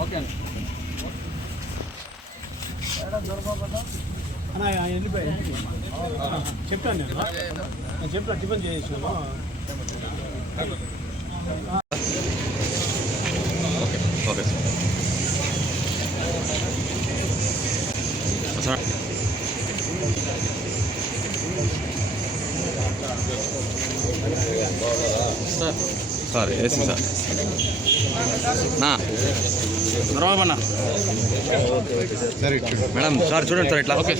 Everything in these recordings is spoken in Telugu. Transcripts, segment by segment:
ఓకే అండి చెప్తాను నేను నేను చెప్తా టిఫిన్ చేసాను okay sir sir. Sir AC sir. అన్న మేడం సార్ చూడండి సార్ ఇట్లా. ఓకే.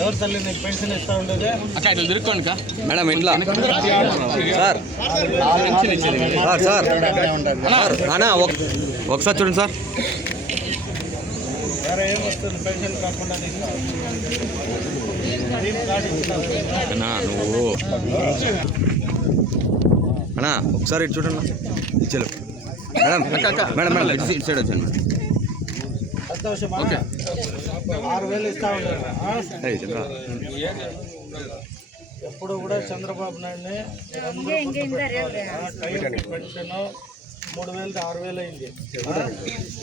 ఎవరు తల్లి నీకు పెన్షన్ ఇస్తా ఉండేది? అక్క ఇట్లా తిరుక్కోండి కా మేడం ఇంట్లో. సార్. Sir sir. సార్ నానా ఒక- ఒకసారి చూడండి సార్. అన్నా నువ్వు. అన్నా ఒకసారి ఇటు చూడండి ఇచ్చేలు మేడం మేడం మేడం ఇటు ఇటు సైడ్ వచ్చాను. ఓకే. ఎప్పుడు కూడా చంద్రబాబు నాయుడిని మూడు వేలది ఆరు వేలు అయింది?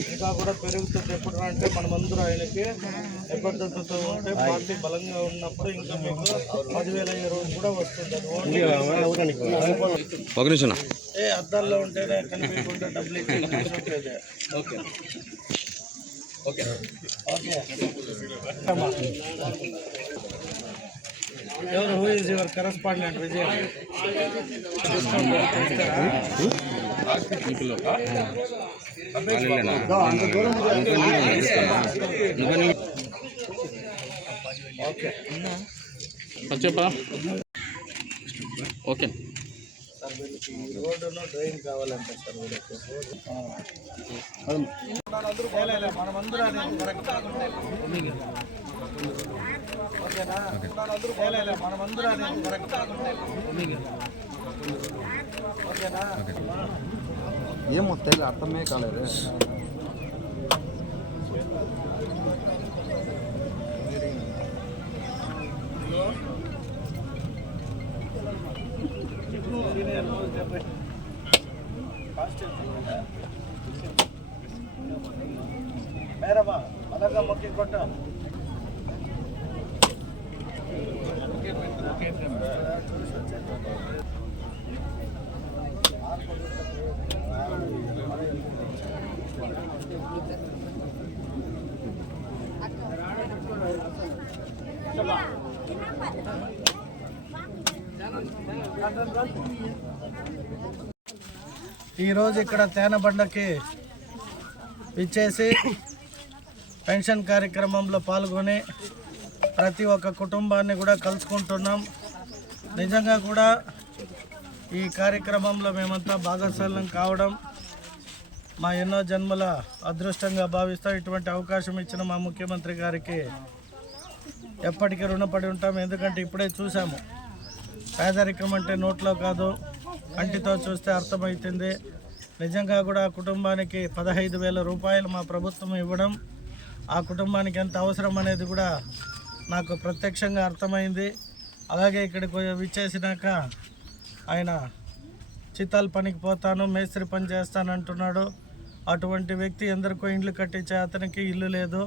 ఇంకా కూడా పెరుగుతుంది ఎప్పుడు అంటే మనమందరూ ఆయనకి. నిబద్ధతతో ఉంటే పార్టీ బలంగా ఉన్నప్పుడు ఇంకా మీకు పదివేల అయ్యే రోజు కూడా వస్తుంది. ఏ అద్దాల్లో ఉంటేనే కనిపించకుండా డబ్బులు ఇచ్చి కూర్చుంటేదే. ఓకే. ఓకే. ఓకే. అమ్మా. ఎవరు? Who is your correspondent Vijay. Okay చెప్పా ఓకే. రోడ్డును డ్రైన్ కావాలంటే సార్ వీళ్ళకి లే, ಏನು ಗೊತ್ತಿಲ್ಲ ಅರ್ಥಮೇ ಕಾಲಿದೆ ಮೇರಮ್ಮ ಮಲಗ ಮುಖಿ ಕೊಟ್ಟು ఈరోజు ఇక్కడ తేనబండకి ఇచ్చేసి పెన్షన్ కార్యక్రమంలో పాల్గొని ప్రతి ఒక్క కుటుంబాన్ని కూడా కలుసుకుంటున్నాం. నిజంగా కూడా ఈ కార్యక్రమంలో మేమంతా భాగస్వామ్యం కావడం మా ఎన్నో జన్మల అదృష్టంగా భావిస్తూ ఇటువంటి అవకాశం ఇచ్చిన మా ముఖ్యమంత్రి గారికి ఎప్పటికీ రుణపడి ఉంటాం. ఎందుకంటే ఇప్పుడే చూసాము పేదరికం అంటే నోట్లో కాదు కంటితో చూస్తే అర్థమవుతుంది నిజంగా కూడా ఆ కుటుంబానికి పదహైదు వేల రూపాయలు మా ప్రభుత్వం ఇవ్వడం ఆ కుటుంబానికి ఎంత అవసరం అనేది కూడా నాకు ప్రత్యక్షంగా అర్థమైంది. అలాగే ఇక్కడికి విచ్చేసినాక ఆయన చిత్తాల పనికి పోతాను మేస్త్రి పని చేస్తాను అంటున్నాడు. అటువంటి వ్యక్తి ఎందరికో ఇండ్లు కట్టించే అతనికి ఇల్లు లేదు.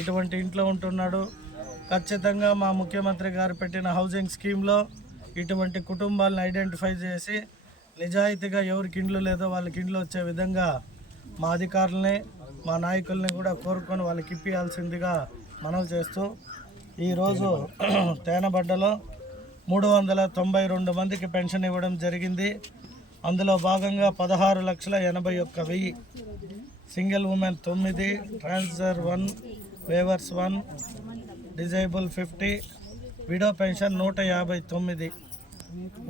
ఇటువంటి ఇంట్లో ఉంటున్నాడు. ఖచ్చితంగా మా ముఖ్యమంత్రి గారు పెట్టిన హౌసింగ్ స్కీమ్లో ఇటువంటి కుటుంబాలను ఐడెంటిఫై చేసి నిజాయితీగా ఎవరికి ఇండ్లు లేదో వాళ్ళకి ఇండ్లు వచ్చే విధంగా మా అధికారులని మా నాయకుల్ని కూడా కోరుకొని వాళ్ళకి ఇప్పియాల్సిందిగా మనవి చేస్తూ ఈరోజు తేనబడ్డలో మూడు వందల తొంభై రెండు మందికి పెన్షన్ ఇవ్వడం జరిగింది. అందులో భాగంగా పదహారు లక్షల ఎనభై ఒక్క వెయ్యి సింగిల్ ఉమెన్ తొమ్మిది transgender one weavers one disable fifty widow pension నూట యాభై తొమ్మిది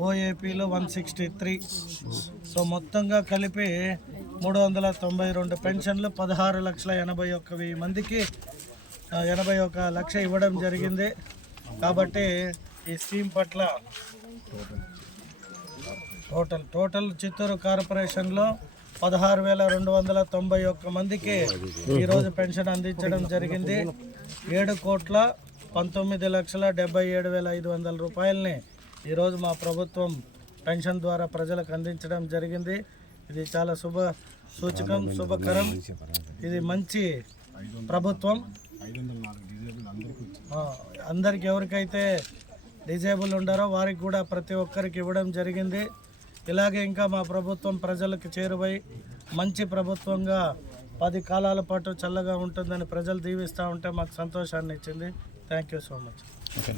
ఓఏపీలో వన్ సిక్స్టీ త్రీ. సో మొత్తంగా కలిపి మూడు వందల తొంభై రెండు పెన్షన్లు పదహారు లక్షల ఎనభై ఒక్క వెయ్యి మందికి ఎనభై ఒక లక్ష ఇవ్వడం జరిగింది. కాబట్టి ఈ స్కీమ్ పట్ల టోటల్ టోటల్ చిత్తూరు కార్పొరేషన్లో పదహారు వేల రెండు వందల తొంభై ఒక్క మందికి ఈరోజు పెన్షన్ అందించడం జరిగింది. ఏడు కోట్ల పంతొమ్మిది లక్షల డెబ్బై ఏడు వేల ఐదు వందల రూపాయలని ఈరోజు మా ప్రభుత్వం పెన్షన్ ద్వారా ప్రజలకు అందించడం జరిగింది. ఇది చాలా శుభ సూచకం శుభకరం. ఇది మంచి ప్రభుత్వం. అందరికి ఎవరికైతే డిజేబుల్ ఉండారో వారికి కూడా ప్రతి ఒక్కరికి ఇవ్వడం జరిగింది. ఇలాగే ఇంకా మా ప్రభుత్వం ప్రజలకు చేరువై మంచి ప్రభుత్వంగా పది కాలాల పాటు చల్లగా ఉంటుందని ప్రజలు దీవిస్తూ ఉంటే మాకు సంతోషాన్ని ఇచ్చింది. Thank you so much okay